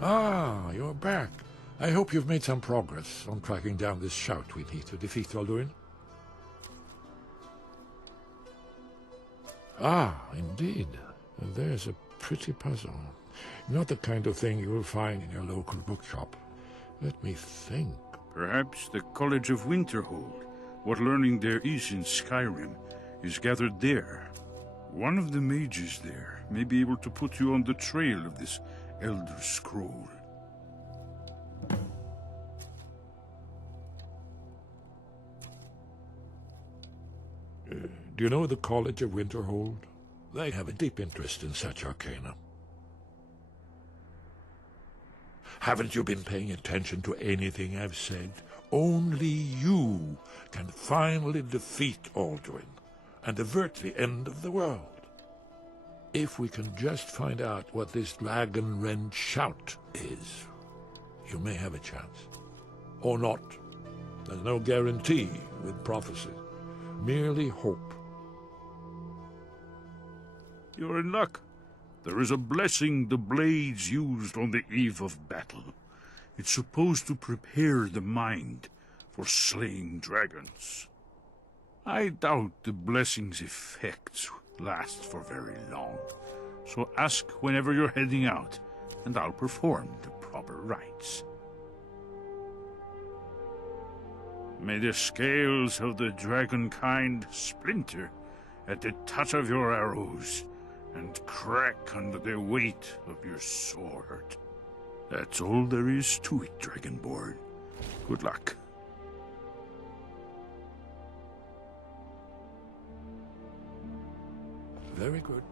Ah, you're back. I hope you've made some progress on tracking down this shout we need to defeat Alduin. Ah, indeed. There's a pretty puzzle. Not the kind of thing you will find in your local bookshop. Let me think. Perhaps the College of Winterhold, what learning there is in Skyrim, is gathered there. One of the mages there may be able to put you on the trail of this Elder Scroll. Do you know the College of Winterhold? They have a deep interest in such arcana. Haven't you been paying attention to anything I've said? Only you can finally defeat Alduin and avert the end of the world. If we can just find out what this dragon-rend shout is, you may have a chance. Or not. There's no guarantee with prophecy. Merely hope. You're in luck. There is a blessing the blades used on the eve of battle. It's supposed to prepare the mind for slaying dragons. I doubt the blessing's effects last for very long, so ask whenever you're heading out, and I'll perform the proper rites. May the scales of the dragon kind splinter at the touch of your arrows, and crack under the weight of your sword. That's all there is to it, Dragonborn. Good luck. Very good.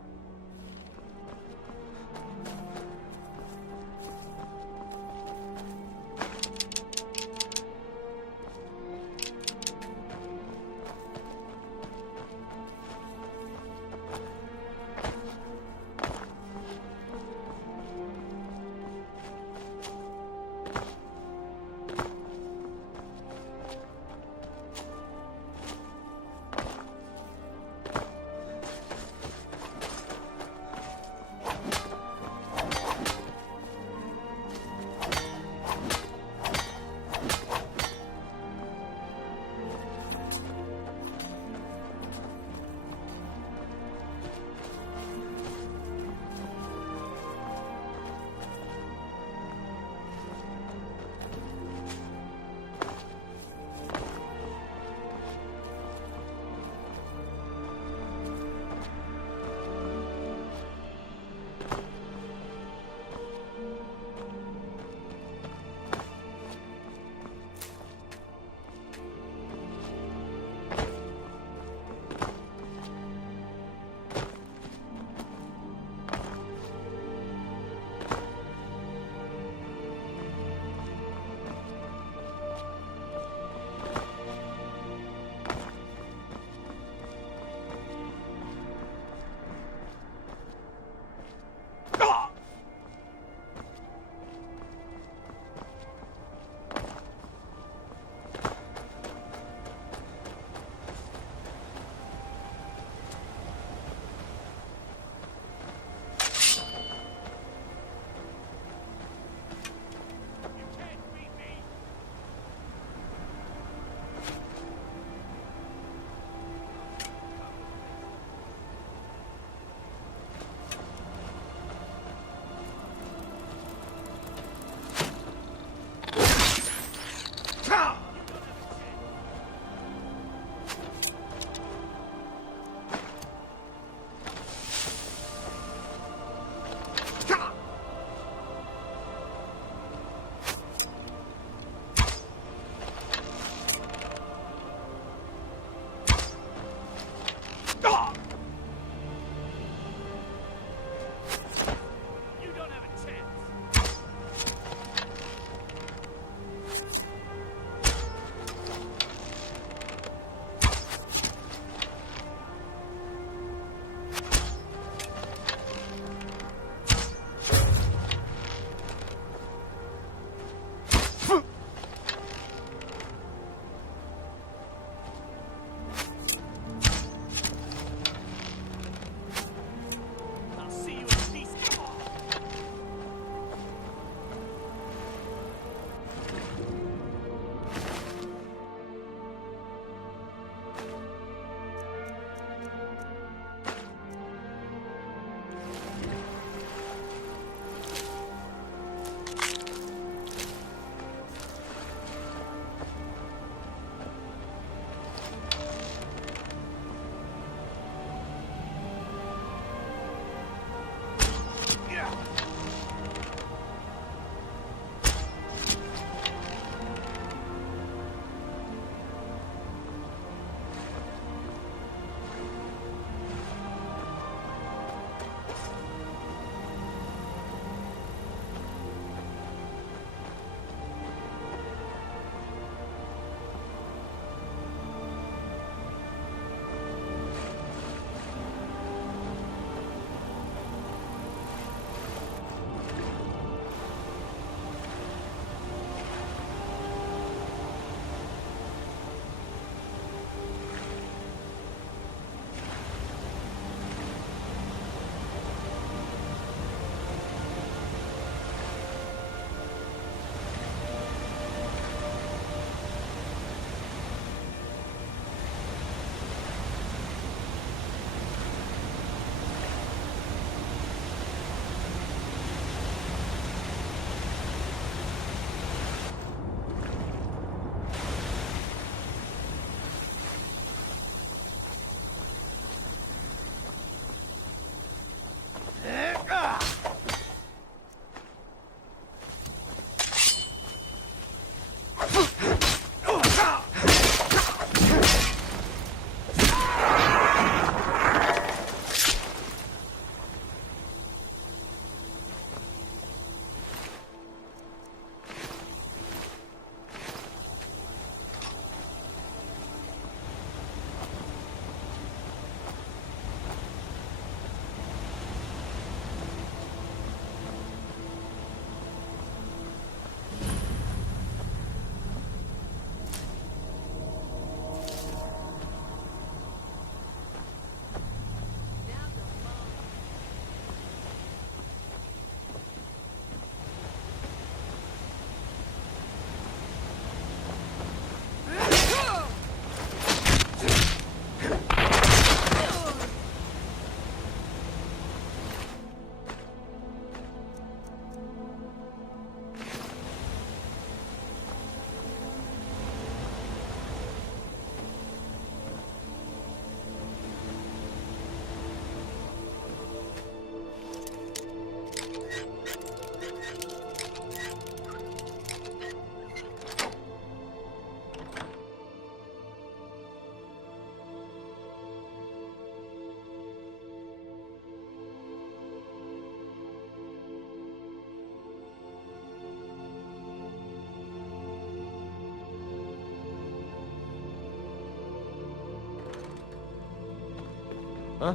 Huh?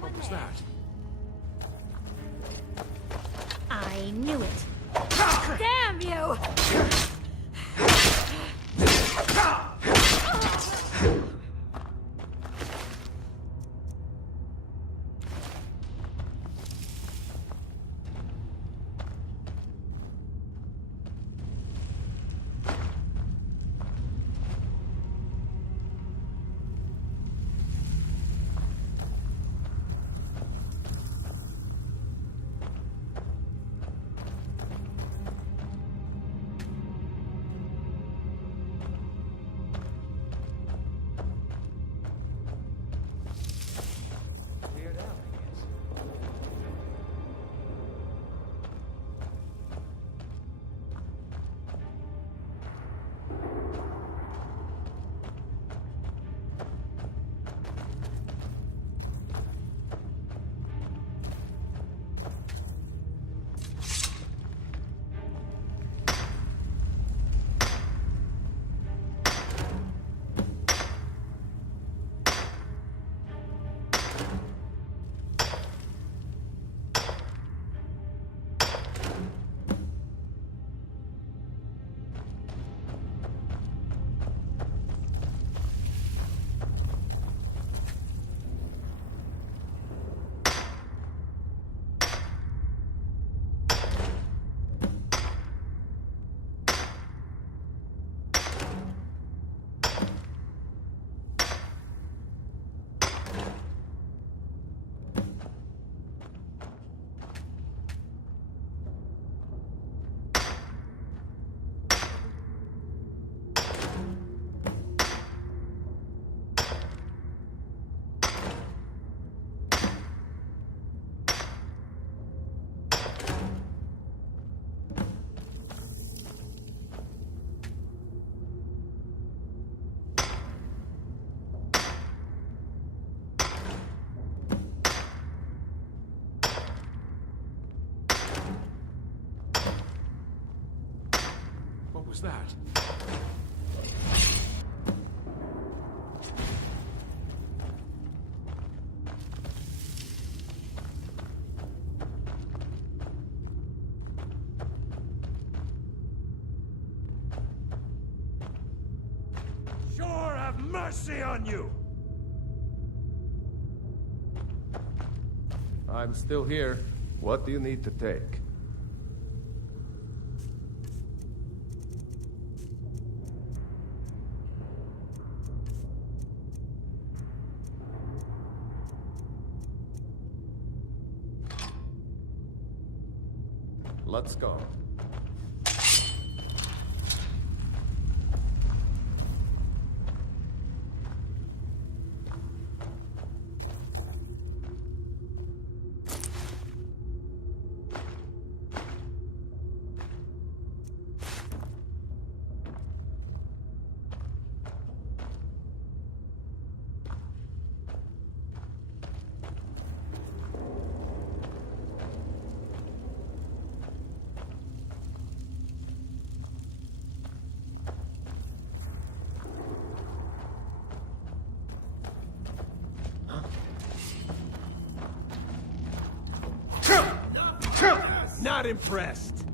What was that? I knew it. Damn you! What was that? Sure have mercy on you! I'm still here. What do you need to take? Let's go. Not impressed.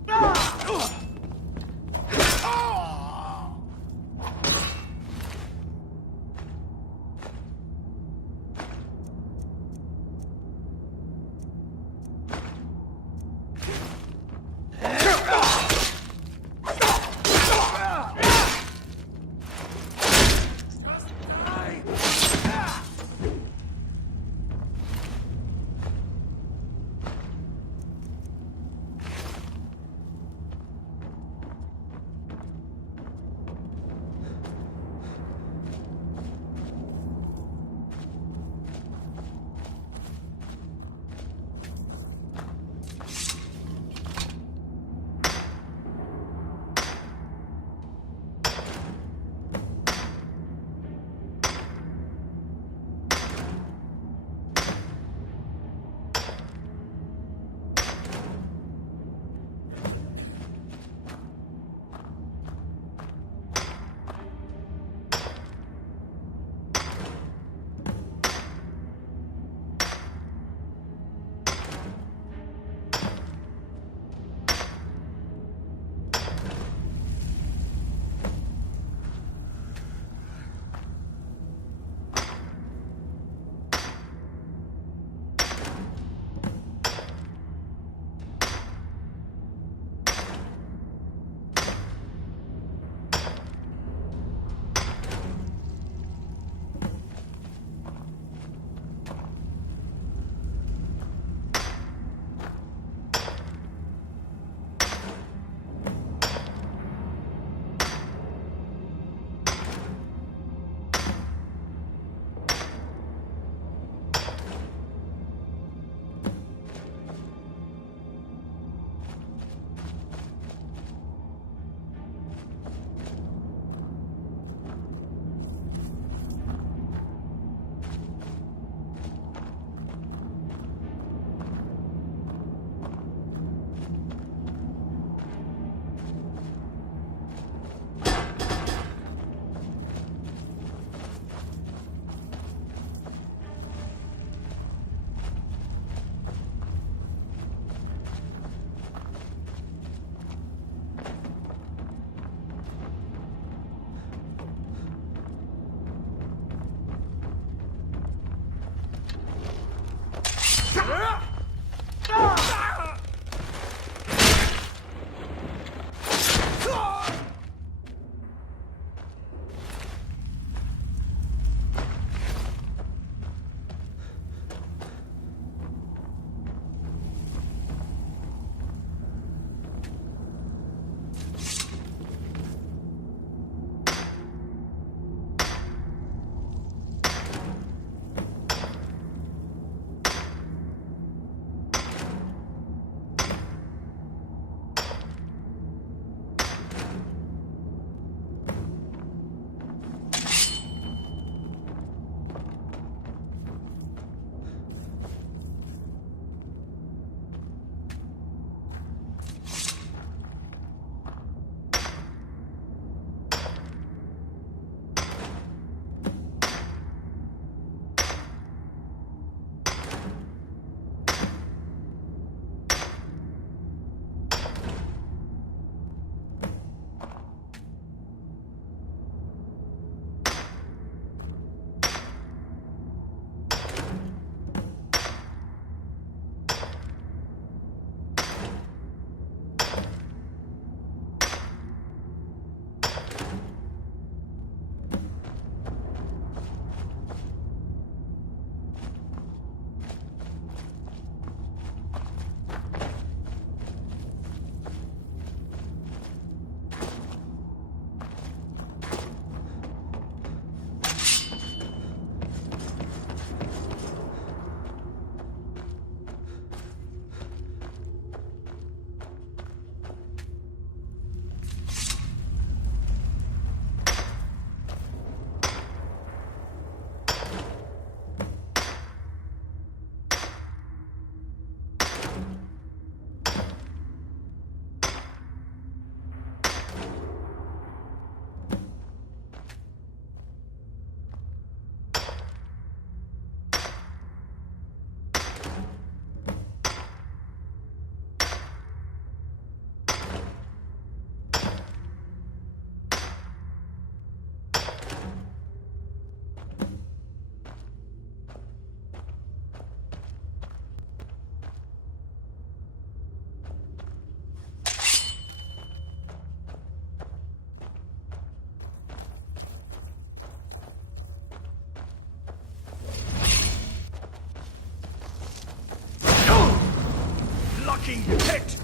fucking pit!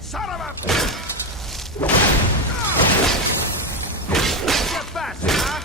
Son of a... Get fast, huh?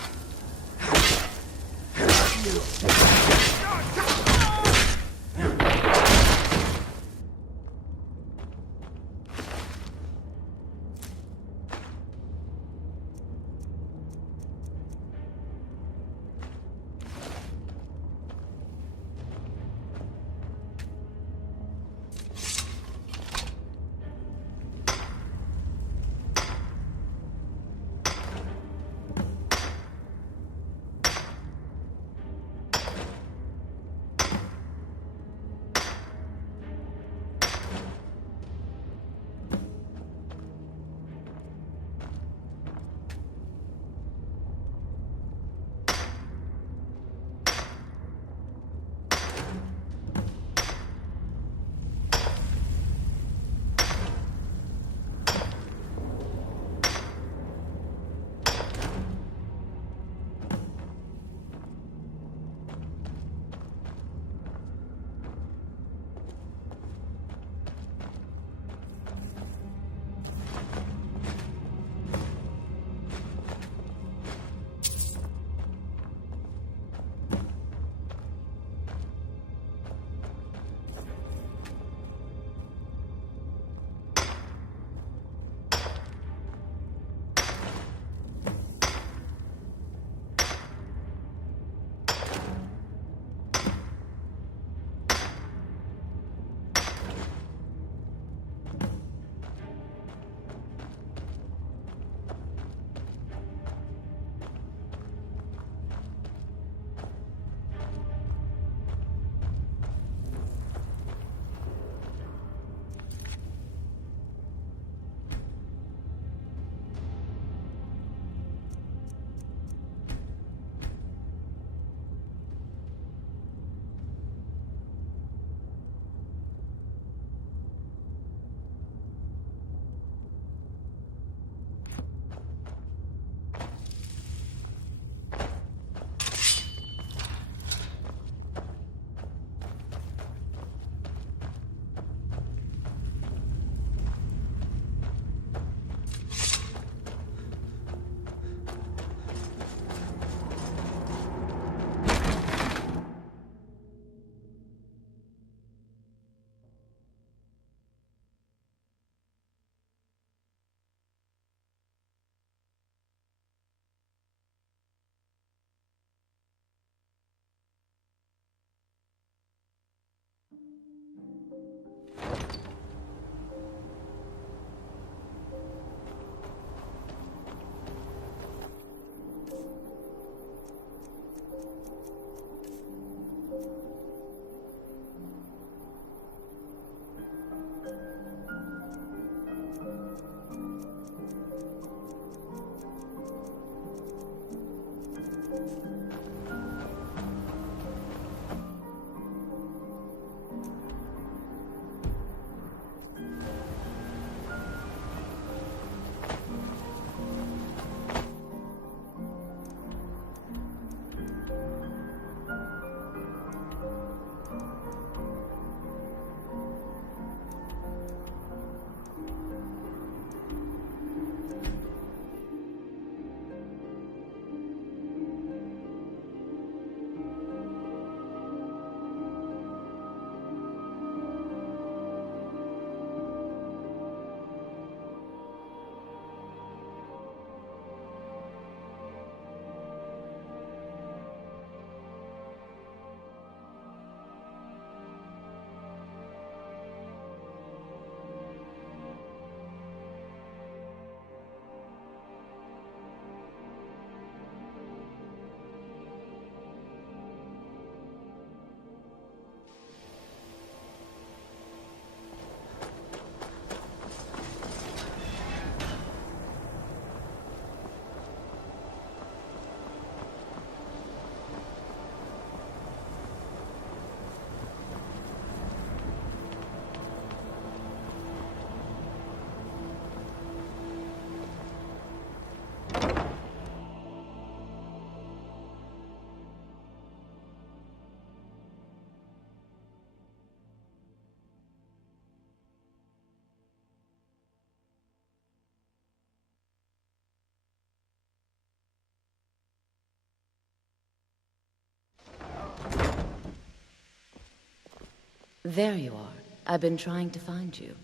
There you are. I've been trying to find you.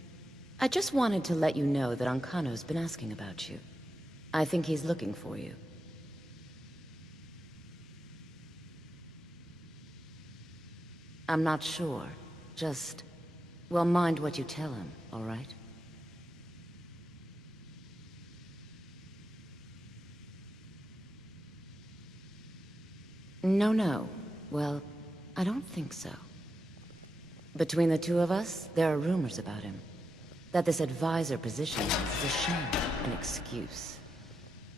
I just wanted to let you know that Ancano's been asking about you. I think he's looking for you. I'm not sure. Just... well, mind what you tell him, all right? No. Well, I don't think so. Between the two of us, there are rumors about him. That this advisor position is a sham, an excuse.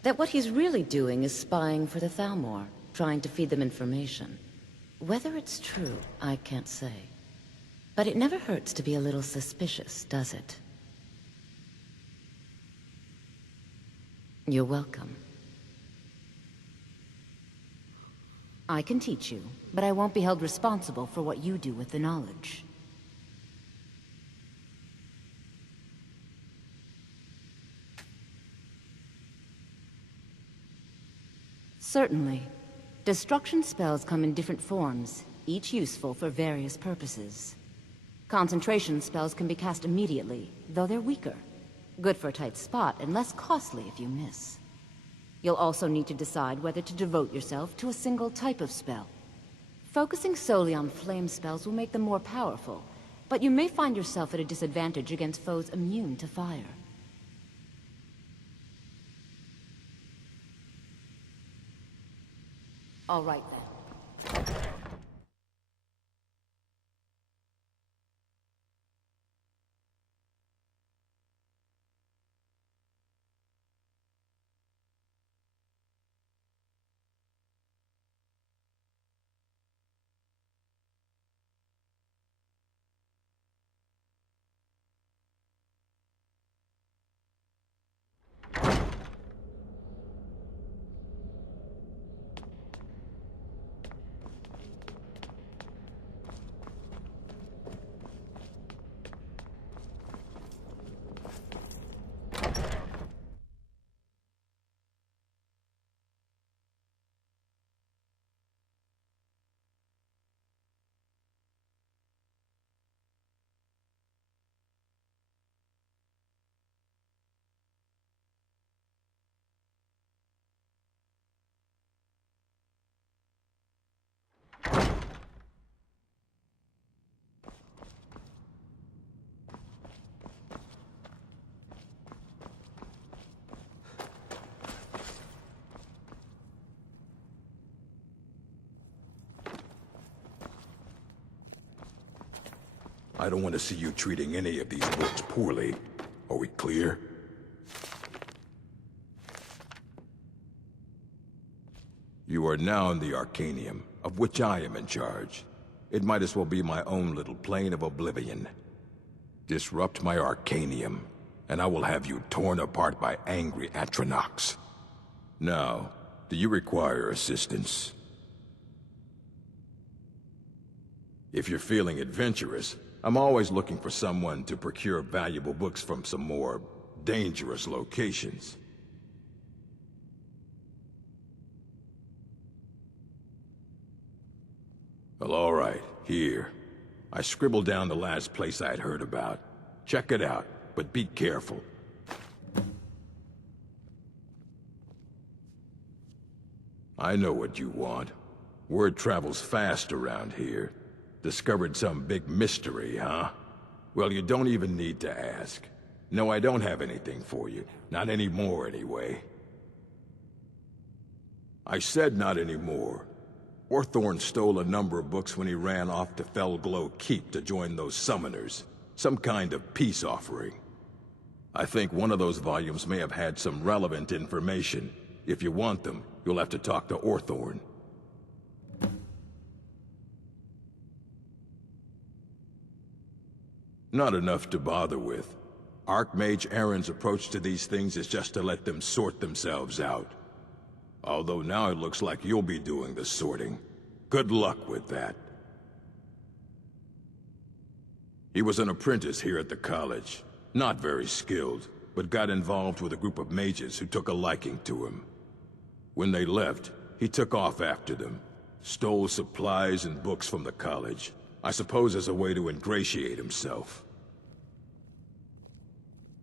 That what he's really doing is spying for the Thalmor, trying to feed them information. Whether it's true, I can't say. But it never hurts to be a little suspicious, does it? You're welcome. I can teach you, but I won't be held responsible for what you do with the knowledge. Certainly. Destruction spells come in different forms, each useful for various purposes. Concentration spells can be cast immediately, though they're weaker. Good for a tight spot, and less costly if you miss. You'll also need to decide whether to devote yourself to a single type of spell. Focusing solely on flame spells will make them more powerful, but you may find yourself at a disadvantage against foes immune to fire. All right, then. I don't want to see you treating any of these books poorly. Are we clear? You are now in the Arcanium, of which I am in charge. It might as well be my own little plane of oblivion. Disrupt my Arcanium, and I will have you torn apart by angry Atronachs. Now, do you require assistance? If you're feeling adventurous, I'm always looking for someone to procure valuable books from some more dangerous locations. Well, all right, here. I scribbled down the last place I'd heard about. Check it out, but be careful. I know what you want. Word travels fast around here. Discovered some big mystery, huh? Well, you don't even need to ask. No, I don't have anything for you. Not anymore, anyway. I said not anymore. Orthorn stole a number of books when he ran off to Felglow Keep to join those summoners. Some kind of peace offering. I think one of those volumes may have had some relevant information. If you want them, you'll have to talk to Orthorn. Not enough to bother with. Archmage Aaron's approach to these things is just to let them sort themselves out. Although now it looks like you'll be doing the sorting. Good luck with that. He was an apprentice here at the college. Not very skilled, but got involved with a group of mages who took a liking to him. When they left, he took off after them. Stole supplies and books from the college. I suppose as a way to ingratiate himself.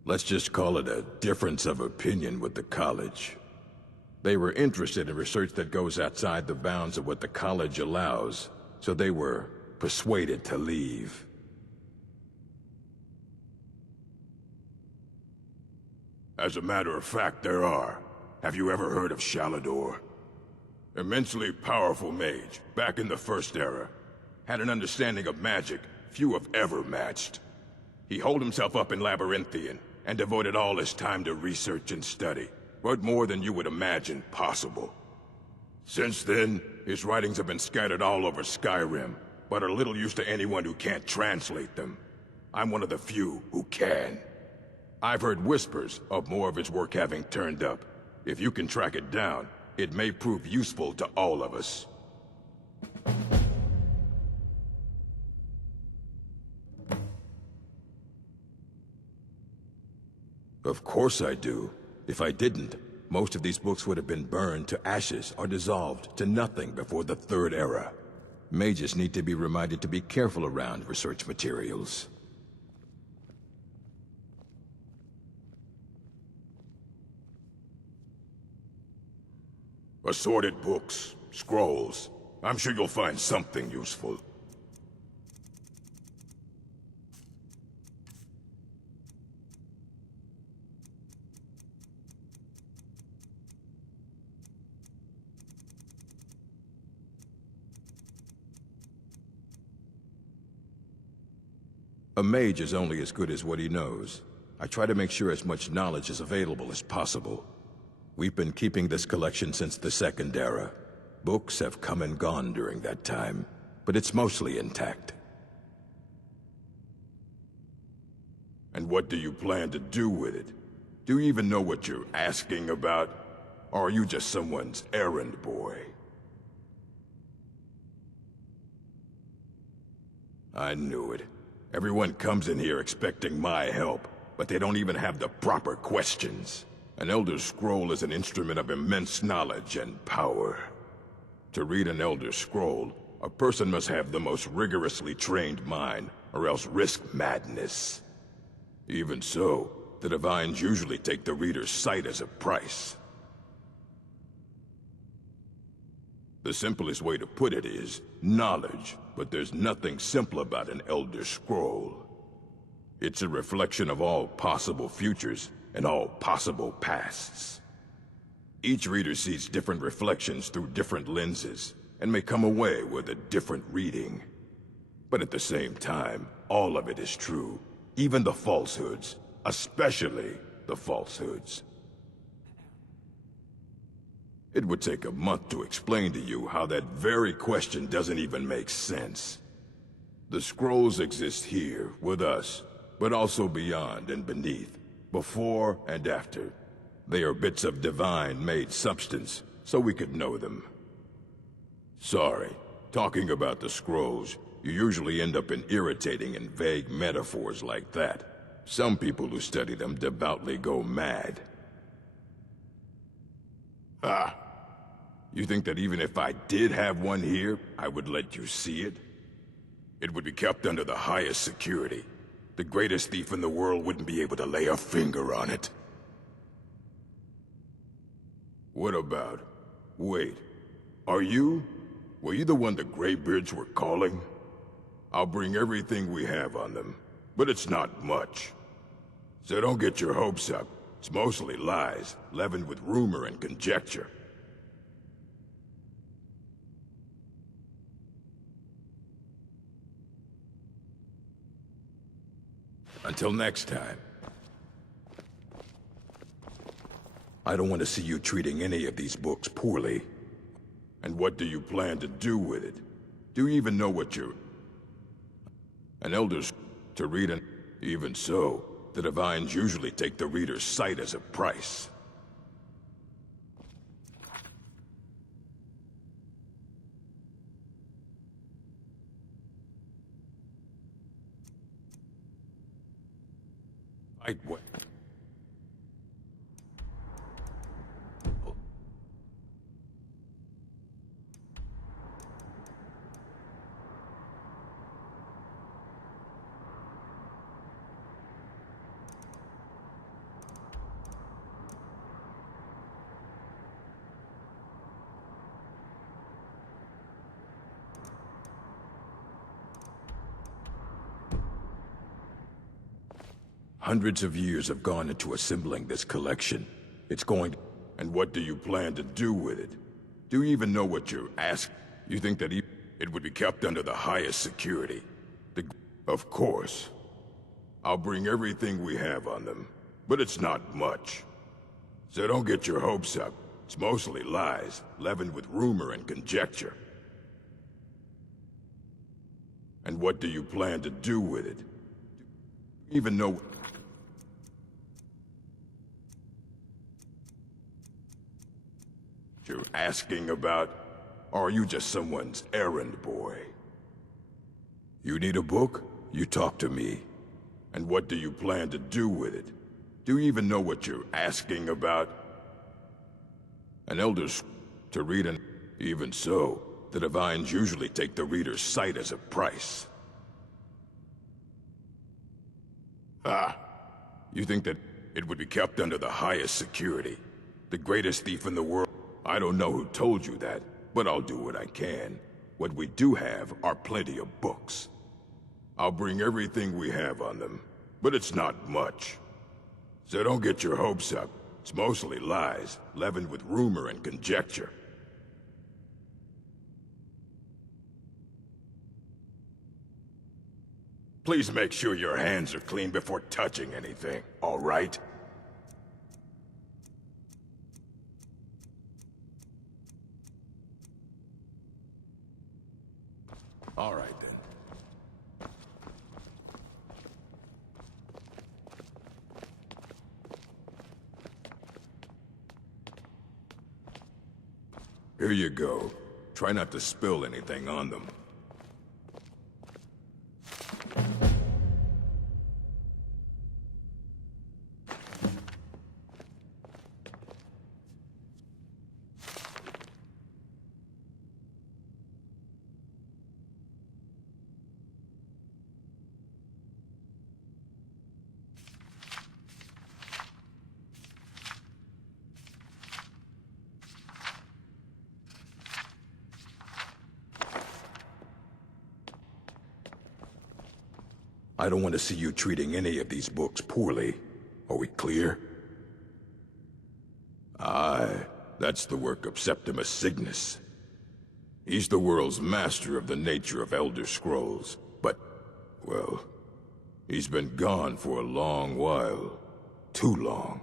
Let's just call it a difference of opinion with the college. They were interested in research that goes outside the bounds of what the college allows, so they were persuaded to leave. As a matter of fact, there are. Have you ever heard of Shalador? Immensely powerful mage, back in the First Era. Had an understanding of magic few have ever matched. He holed himself up in Labyrinthian, and devoted all his time to research and study, but more than you would imagine possible. Since then, his writings have been scattered all over Skyrim, but are little use to anyone who can't translate them. I'm one of the few who can. I've heard whispers of more of his work having turned up. If you can track it down, it may prove useful to all of us. Of course I do. If I didn't, most of these books would have been burned to ashes or dissolved to nothing before the Third Era. Mages need to be reminded to be careful around research materials. Assorted books, scrolls. I'm sure you'll find something useful. A mage is only as good as what he knows. I try to make sure as much knowledge is available as possible. We've been keeping this collection since the Second Era. Books have come and gone during that time, but it's mostly intact. And what do you plan to do with it? Do you even know what you're asking about? Or are you just someone's errand boy? I knew it. Everyone comes in here expecting my help, but they don't even have the proper questions. An Elder Scroll is an instrument of immense knowledge and power. To read an Elder Scroll, a person must have the most rigorously trained mind, or else risk madness. Even so, the Divines usually take the reader's sight as a price. The simplest way to put it is knowledge, but there's nothing simple about an Elder Scroll. It's a reflection of all possible futures and all possible pasts. Each reader sees different reflections through different lenses, and may come away with a different reading. But at the same time, all of it is true, even the falsehoods, especially the falsehoods. It would take a month to explain to you how that very question doesn't even make sense. The scrolls exist here, with us, but also beyond and beneath, before and after. They are bits of divine-made substance, so we could know them. Sorry, talking about the scrolls, you usually end up in irritating and vague metaphors like that. Some people who study them devoutly go mad. Ah! You think that even if I did have one here, I would let you see it? It would be kept under the highest security. The greatest thief in the world wouldn't be able to lay a finger on it. What about... Wait. Were you the one the Greybeards were calling? I'll bring everything we have on them, but it's not much. So don't get your hopes up. It's mostly lies, leavened with rumor and conjecture. Until next time. I don't want to see you treating any of these books poorly. And what do you plan to do with it? Do you even know what you're... An elder's to read an... Even so, the Divines usually take the reader's sight as a price. What? Hundreds of years have gone into assembling this collection. It's going to... And what do you plan to do with it? Do you even know what you're asking? You think that it would be kept under the highest security? Of course. I'll bring everything we have on them, but it's not much. So don't get your hopes up. It's mostly lies, leavened with rumor and conjecture. And what do you plan to do with it? Do you even know... You're asking about? Or are you just someone's errand boy? You need a book? You talk to me. And what do you plan to do with it? Do you even know what you're asking about? An elder's to read an... Even so, the Divines usually take the reader's sight as a price. Ah, you think that it would be kept under the highest security? The greatest thief in the world? I don't know who told you that, but I'll do what I can. What we do have are plenty of books. I'll bring everything we have on them, but it's not much. So don't get your hopes up. It's mostly lies, leavened with rumor and conjecture. Please make sure your hands are clean before touching anything, all right? All right, then. Here you go. Try not to spill anything on them. I don't want to see you treating any of these books poorly. Are we clear? Aye, that's the work of Septimus Cygnus. He's the world's master of the nature of Elder Scrolls, but, well, he's been gone for a long while. Too long.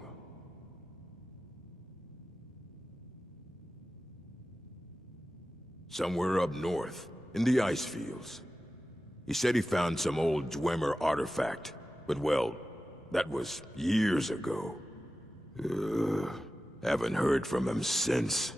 Somewhere up north, in the ice fields. He said he found some old Dwemer artifact, but well, that was years ago. Haven't heard from him since.